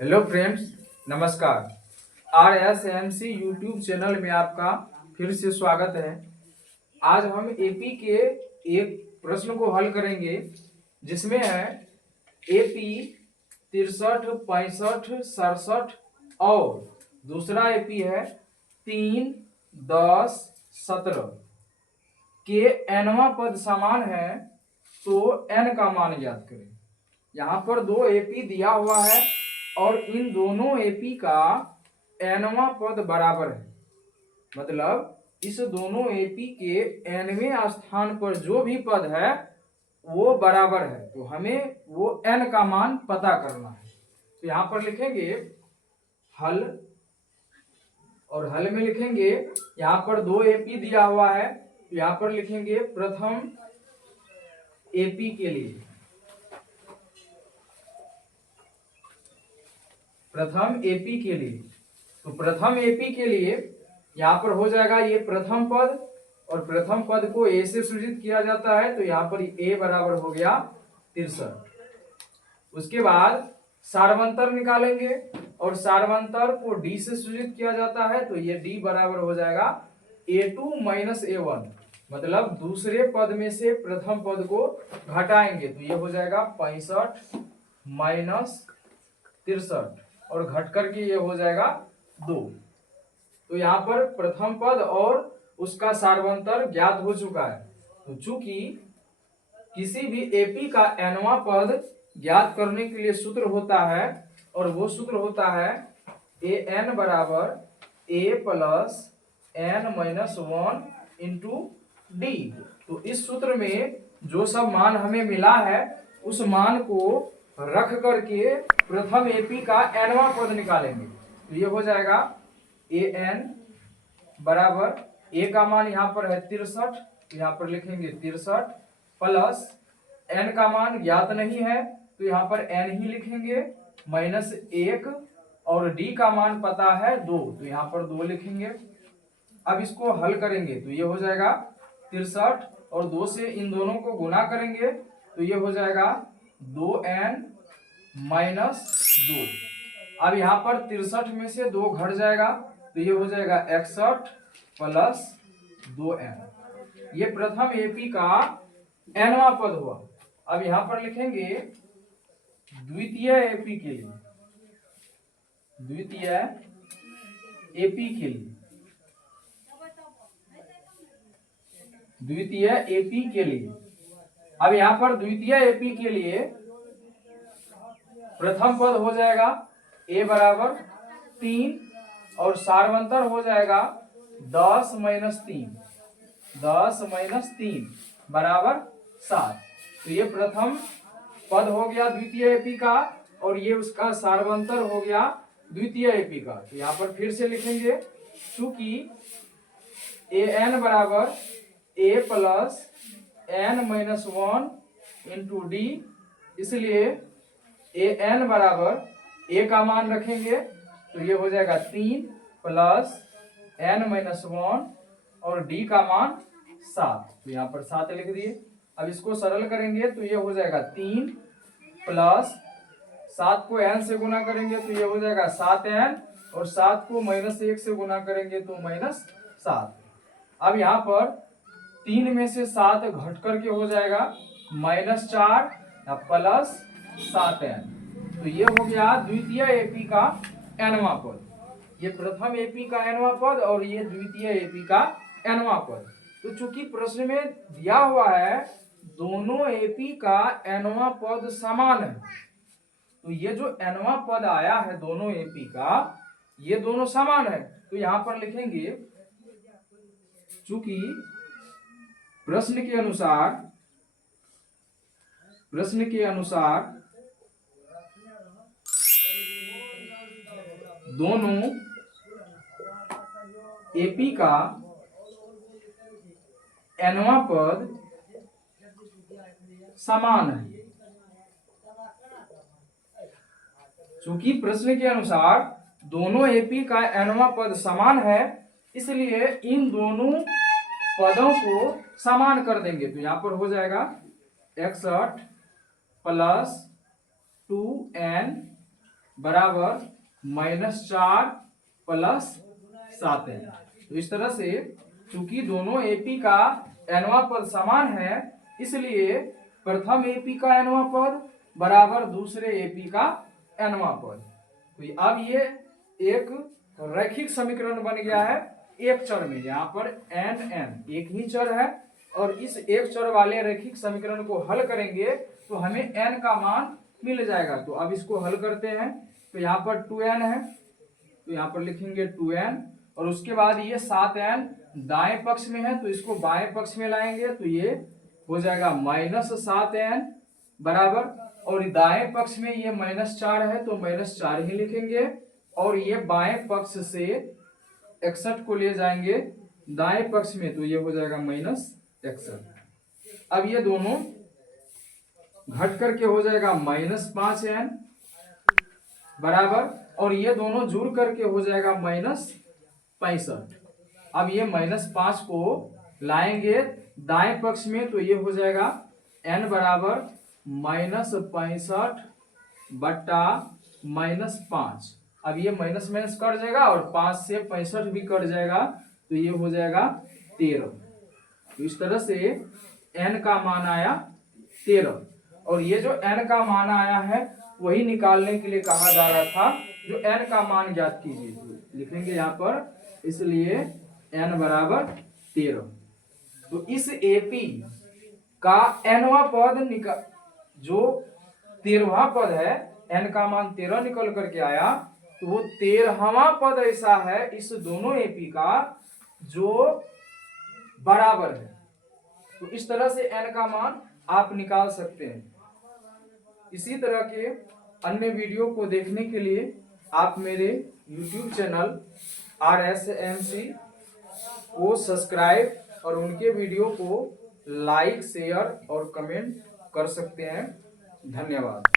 Hello friends, नमस्कार। RSMC YouTube channel में आपका फिर से स्वागत है। आज हम एपी के एक प्रश्न को हल करेंगे जिसमें है एपी 63, 65, 67 और दूसरा एपी है 3, 10, 17 के एनवा पद समान है तो एन का मान ज्ञात करें। यहाँ पर दो एपी दिया हुआ है और इन दोनों एपी का एनवा पद बराबर है, मतलब इस दोनों एपी के एनवें स्थान पर जो भी पद है वो बराबर है, तो हमें वो एन का मान पता करना है। तो यहाँ पर लिखेंगे हल, और हल में लिखेंगे यहाँ पर दो एपी दिया हुआ है, तो यहाँ पर लिखेंगे प्रथम एपी के लिए, प्रथम एपी के लिए। तो प्रथम एपी के लिए यहाँ पर हो जाएगा ये प्रथम पद, और प्रथम पद को ए से सूचित किया जाता है, तो यहाँ पर ए बराबर हो गया 63। उसके बाद सारवंतर निकालेंगे और सारवंतर को डी से सूचित किया जाता है, तो ये डी बराबर हो जाएगा A2 माइनस A1, मतलब दूसरे पद में से प्रथम पद को घटाएंगे तो ये हो जाएगा 65 माइनस 63 और घट करके ये हो जाएगा 2। तो यहाँ पर प्रथम पद और उसका सारवंतर ज्ञात हो चुका है। तो चूंकि किसी भी एपी का एनवा पद ज्ञात करने के लिए सूत्र होता है, और वो सूत्र होता है ए एन बराबर A plus N minus 1 into D. तो इस सूत्र में जो सब मान हमें मिला है उस मान को रख करके प्रथम एपी का एनवा पद निकालेंगे, तो ये हो जाएगा ए एन बराबर ए का मान यहाँ पर है 63, तो यहाँ पर लिखेंगे 63 प्लस एन का मान ज्ञात नहीं है तो यहाँ पर एन ही लिखेंगे माइनस 1, और डी का मान पता है 2, तो यहाँ पर 2 लिखेंगे। अब इसको हल करेंगे तो ये हो जाएगा 63 और 2 से इन दोनों को गुना करेंगे तो ये हो जाएगा 2n माइनस 2। अब यहाँ पर 63 में से 2 घट जाएगा तो ये हो जाएगा 61 प्लस 2n। ये प्रथम एपी का एनवा पद हुआ। अब यहाँ पर लिखेंगे द्वितीय एपी के लिए, द्वितीय एपी के लिए, द्वितीय एपी के लिए। अब यहाँ पर द्वितीय एपी के लिए प्रथम पद हो जाएगा ए बराबर 3 और सारवंतर हो जाएगा 10 माइनस 3, 10 माइनस 3 बराबर 7। तो ये प्रथम पद हो गया द्वितीय एपी का, और ये उसका सारवंतर हो गया द्वितीय एपी का। तो यहाँ पर फिर से लिखेंगे चूंकि ए एन बराबर A plus N minus 1 into D, इसलिए ए एन बराबर ए का मान रखेंगे तो ये हो जाएगा 3 प्लस एन माइनस 1 और डी का मान 7, तो यहाँ पर 7 लिख दिए। अब इसको सरल करेंगे तो ये हो जाएगा 3 प्लस 7 को n से गुना करेंगे तो ये हो जाएगा 7n, और 7 को माइनस 1 से गुना करेंगे तो माइनस 7। अब यहाँ पर 3 में से 7 घट करके हो जाएगा माइनस 4 प्लस 7n। तो ये हो गया द्वितीय एपी का एनवा पद। ये प्रथम एपी का एनवा पद और ये द्वितीय एपी का एनवा पद। तो चूंकि प्रश्न में दिया हुआ है दोनों एपी का एनवा पद समान है, तो ये जो एनवा पद आया है दोनों एपी का, ये दोनों समान है। तो यहाँ पर लिखेंगे चूंकि प्रश्न के अनुसार दोनों एपी का एनवा पद समान है। चूंकि प्रश्न के अनुसार दोनों एपी का एनवा पद समान है, इसलिए इन दोनों पदों को समान कर देंगे। तो यहाँ पर हो जाएगा 61 प्लस 2n बराबर -4 प्लस 7n। तो इस तरह से चूंकि दोनों एपी का nवां पद समान है, इसलिए प्रथम एपी का nवां पद बराबर दूसरे एपी का nवां पद। तो अब ये एक रैखिक समीकरण बन गया है एक चर में। यहाँ पर n एक ही चर है और इस एक चर वाले रैखिक समीकरण को हल करेंगे तो हमें n का मान मिल जाएगा। तो अब इसको हल करते हैं। तो यहाँ पर 2n है, तो यहाँ पर लिखेंगे 2n, और उसके बाद ये 7n दाएं पक्ष में है तो इसको बाएं पक्ष में लाएंगे तो ये हो जाएगा -7n बराबर, और दाएं पक्ष में ये -4 है तो -4 ही लिखेंगे, और ये बाएं पक्ष से 61 को ले जाएंगे दाएं पक्ष में तो ये हो जाएगा -61। अब ये दोनों घट करके हो जाएगा -5n बराबर, और ये दोनों जुड़ करके हो जाएगा -65। अब ये -5 को लाएंगे दाएं पक्ष में तो ये हो जाएगा n बराबर -65 बट्टा -5। अब ये माइनस माइनस कट जाएगा और 5 से 65 भी कट जाएगा तो ये हो जाएगा 13। तो इस तरह से n का मान आया 13, और ये जो n का मान आया है वही निकालने के लिए कहा जा रहा था, जो n का मान ज्ञात कीजिए। तो लिखेंगे यहाँ पर, इसलिए n बराबर 13। तो इस एपी का nवां पद जो 13वां पद है, n का मान 13 निकल करके आया, तो वो 13वां पद ऐसा है इस दोनों एपी का जो बराबर है। तो इस तरह से n का मान आप निकाल सकते हैं। इसी तरह के अन्य वीडियो को देखने के लिए आप मेरे YouTube चैनल RSMC को सब्सक्राइब और उनके वीडियो को लाइक, शेयर और कमेंट कर सकते हैं। धन्यवाद।